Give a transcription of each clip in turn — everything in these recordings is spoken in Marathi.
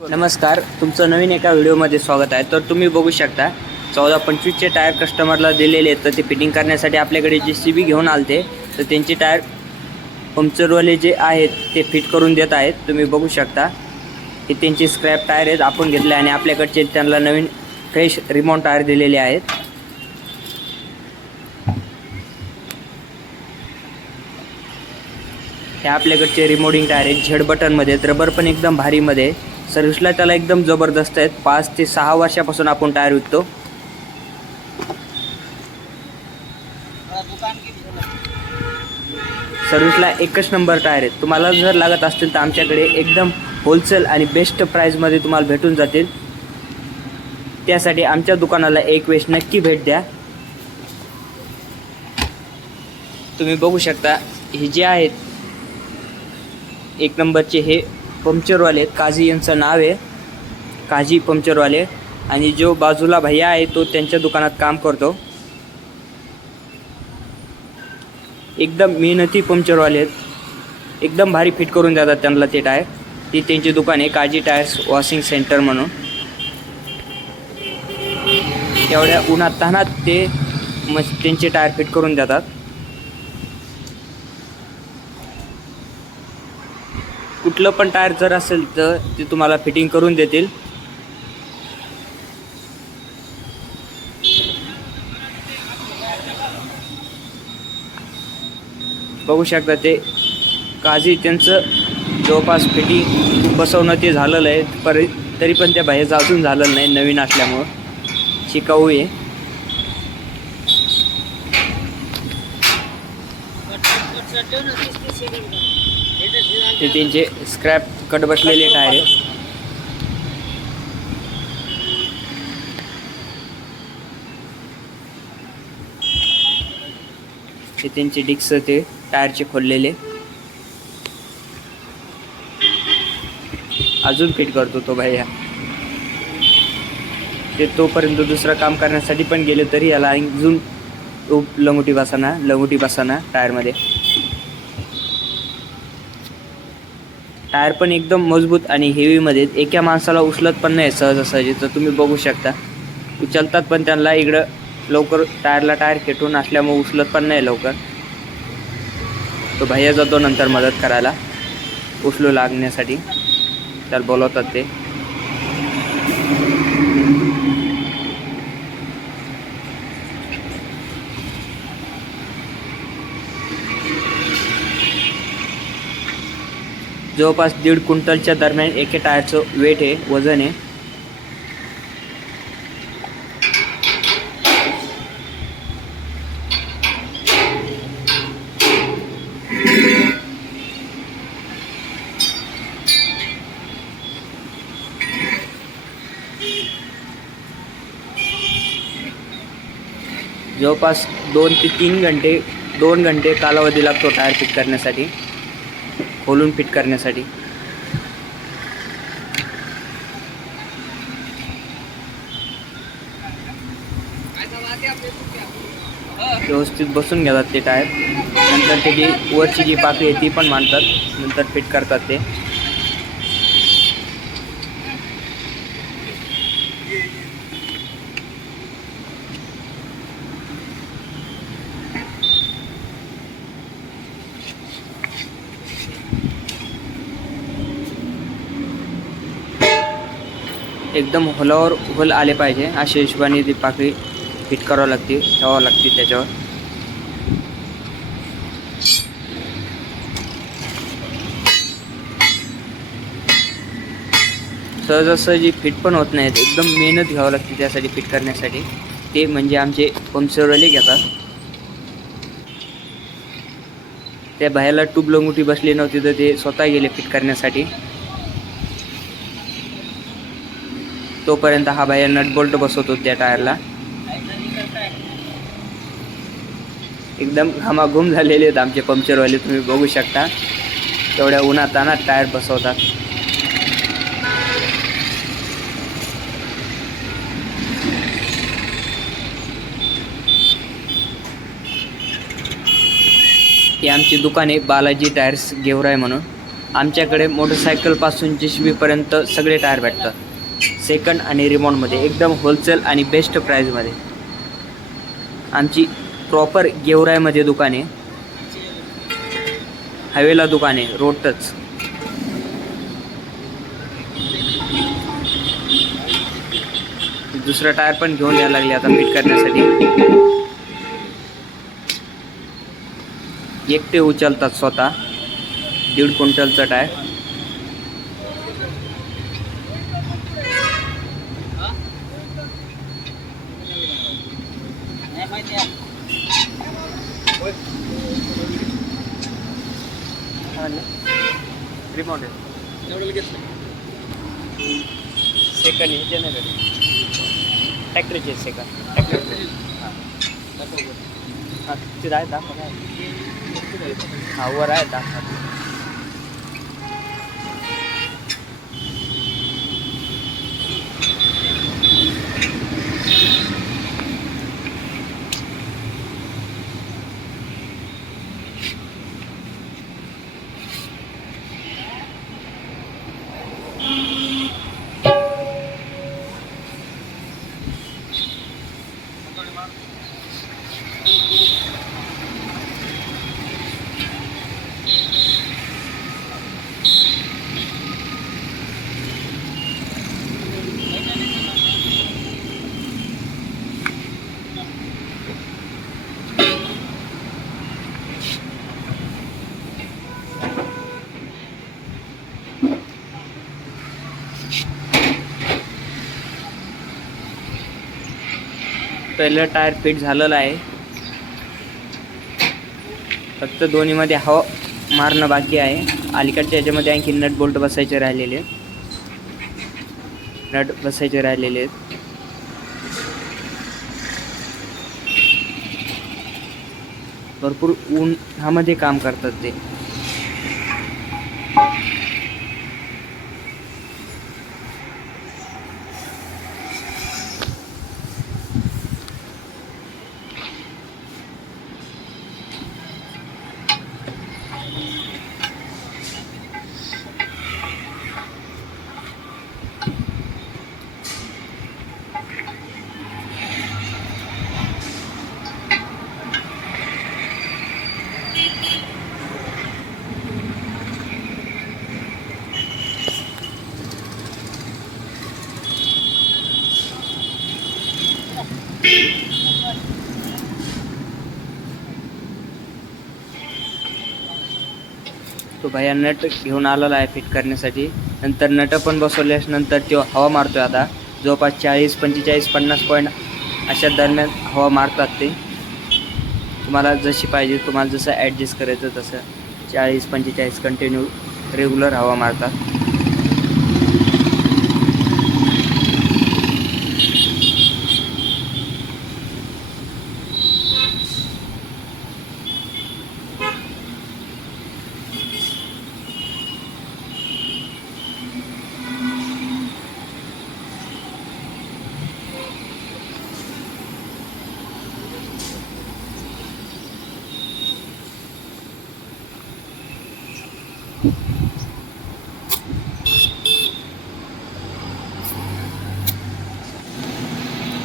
नमस्कार तुमचं नवीन एका व्हिडिओमध्ये स्वागत आहे. तर तुम्ही बघू शकता चौदा पंचवीसचे टायर कस्टमरला दिलेले आहेत. तर ते फिटिंग करण्यासाठी आपल्याकडे जे सी बी घेऊन आलते तर त्यांचे टायर पंक्चरवाले जे आहेत ते फिट करून देत आहेत. तुम्ही बघू शकता हे त्यांचे स्क्रॅप टायर आहेत आपण घेतले आणि आपल्याकडचे त्यांना नवीन फ्रेश रिमॉन टायर दिलेले आहेत. हे आपल्याकडचे रिमोडिंग टायर आहेत झेड बटनमध्ये रबर पण एकदम भारीमध्ये आहे सर्व्हिसला त्याला एकदम जबरदस्त आहेत. पाच ते सहा वर्षापासून आपण टायर विकतो. सर्व्हिसला एकच नंबर टायर आहेत. तुम्हाला जर लागत असतील तर आमच्याकडे एकदम होलसेल आणि बेस्ट प्राईजमध्ये तुम्हाला भेटून जातील. त्यासाठी आमच्या दुकानाला एक वेळेस नक्की भेट द्या. तुम्ही बघू शकता हे जे आहेत एक नंबरचे हे पंक्चरवाले आहेत काझी यांचं नाव आहे. काझी पंक्चरवाले. आणि जो बाजूला भैया आहे तो त्यांच्या दुकानात काम करतो. एकदम मेहनती पंक्चरवाले आहेत. एकदम भारी फिट करून देतात त्यांना ते टायर. ती त्यांची दुकान आहे काजी टायर्स वॉशिंग सेंटर म्हणून. तेवढ्या उन्हात तहनात ते मग त्यांचे टायर फिट करून देतात. कुठलं पण टायर जर असेल तर ते तुम्हाला फिटिंग करून देतील. बघू शकता ते काझी त्यांचं जवळपास फिटिंग बसवणं ते झालेलं आहे. पर तरी पण त्या बाहेर अजून झालेलं नाही नवीन असल्यामुळं. शिकाऊ आहे. ते त्यांचे स्क्रॅप कट बसलेले टायर आहे ते त्यांचे डिक्स ते टायरचे खोललेले. अजून फिट करतो तो भैया ते तोपर्यंत दुसरं काम करण्यासाठी पण गेले तरी याला अजून तो लंगोटी बसाना लंगोटी बसाना टायरमध्ये. टायर पण एकदम मजबूत आणि हेवीमध्ये एका माणसाला उचलत पण नाही सहजासहजी तर तुम्ही बघू शकता. उचलतात पण त्यांना इकडं लवकर टायरला टायर खेटून असल्यामुळे उचलत पण नाही लवकर. तो भैया जातो नंतर मदत करायला उचलू लागण्यासाठी. त्याला बोलवतात ते. जवळपास दीड क्विंटलच्या दरम्यान एके टायरचं वेट आहे वजन आहे. जवळपास दोन ते तीन घंटे दोन घंटे कालावधी लागतो टायर फिट करण्यासाठी. खोलून फिट करण्यासाठी. व्यवस्थित बसून घेतात ते टायर. नंतर त्याची वरची जी पाकळी आहे ती पण मांडतात. नंतर फिट करतात ते. एकदम होलावर होल आले पाहिजे. अशा हिशोबाने ती पाकळी फिट करावं लागते ठेवावं लागते त्याच्यावर. सहजासहजी फिट पण होत नाहीत. एकदम मेहनत घ्यावं लागते त्यासाठी फिट करण्यासाठी. ते म्हणजे आमचे पंक्चरवाले घेतात. त्या बाहेरला टूब लंगुटी बसली नव्हती तर ते स्वतः गेले फिट करण्यासाठी. तोपर्यंत हा भाई नटबोल्ट बसवतो त्या टायरला. एकदम घामाघूम झालेले आहेत आमचे पंक्चरवाले तुम्ही बघू शकता. तेवढ्या उन्हातानात टायर बसवतात. ही आमची दुकाने बालाजी टायर्स गेवराय म्हणून. आमच्याकडे मोटरसायकलपासून जे सी बीपर्यंत सगळे टायर भेटतात. सेकंड आणि रिमॉन्डमध्ये एकदम होलसेल आणि बेस्ट प्राईजमध्ये आमची प्रॉपर गेवरायमध्ये दुकान आहे. हायवेला दुकान आहे रोड टच टायर पण घेऊन यायला लागले आता फिट करण्यासाठी. एकटे उचलतात स्वतः. दीड क्विंटलचा टायर. सेकंड हे जनरेटर ट्रॅक्टरचे सेकंड ट्रॅक्टर हां. तिथे आहे दाखवा हा वर आहे दाखवा. पहिलं टायर फिट झालेलं आहे. फक्त दोन्हीमध्ये हवा मारणं बाकी आहे. अलीकडच्या याच्यामध्ये आणखी नट बोल्ट बसायचे राहिलेले. आहेत. नट बसायचे राहिलेले आहेत. भरपूर उन्हामध्ये काम करतात ते. भैया नट घेऊन आलेला आहे फिट करण्यासाठी. नंतर नट पण बसवल्यास नंतर तो हवा मारतोय आता. जवळपास चाळीस पंचेचाळीस पन्नास पॉईंट अशा दरम्यान हवा मारतात ते. तुम्हाला जशी पाहिजे तुम्हाला जसं ॲडजस्ट करायचं तसं चाळीस पंचेचाळीस कंटिन्यू रेग्युलर हवा मारतात.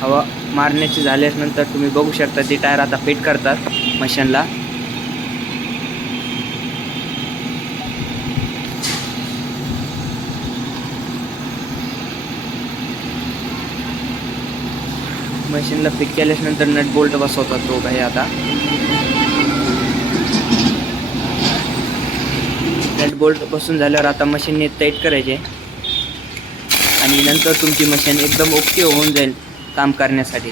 हवा मारण्याची झाल्यास नंतर तुम्ही बघू शकता ते टायर आता फिट करतात मशीनला. मशीनला फिट केल्यास नंतर नट बोल्ट बसवतात तो काही आता. बोल्ट बसून झाल्यावर आता मशीनने टाईट करायचे. आणि नंतर तुमची मशीन एकदम ओके होऊन जाईल काम करण्यासाठी.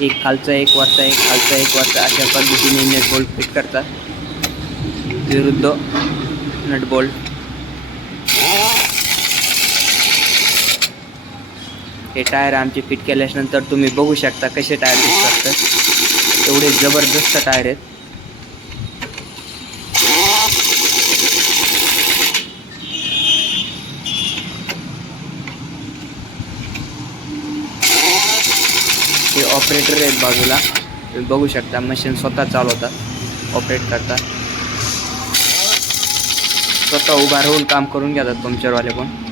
एक खालचा एक वरचा एक खालचा एक वरचा अशा पद्धतीने नट बोल्ट फिट करतात. विरुद्ध नट बोल्ट हे टायर आमचे फिट केल्यानंतर तुम्ही बघू शकता कसे टायर दिसतात एवढे जबरदस्त टायर आहेत. हे ऑपरेटर आहेत बाजूला. तुम्ही बघू शकता मशीन स्वतः चालवतात ऑपरेट करतात. स्वतः उभा राहून काम करून घेतात पंक्चरवाले पण.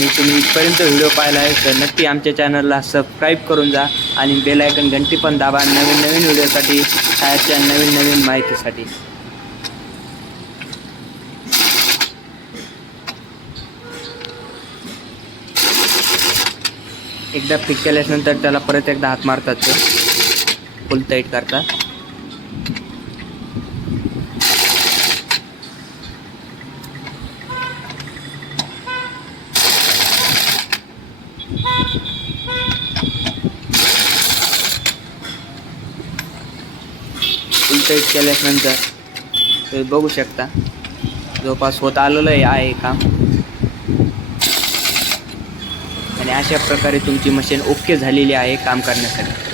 आणि तुम्ही इथपर्यंत व्हिडिओ पाहिला आहे तर नक्की आमच्या चॅनलला सबस्क्राईब करून जा आणि बेलायकन घंटी पण दाबा नवीन नवीन व्हिडिओसाठी टायरच्या नवीन नवीन माहितीसाठी. एकदा पिक केल्यानंतर त्याला परत एकदा हात मारतात ते. फुल टाईट करतात. टाईप टाईट केल्यानंतर तुम्ही बघू शकता. जवळपास होत आलेलं आहे आहे काम. आणि अशा प्रकारे तुमची मशीन ओके झालेली आहे काम करण्यासाठी.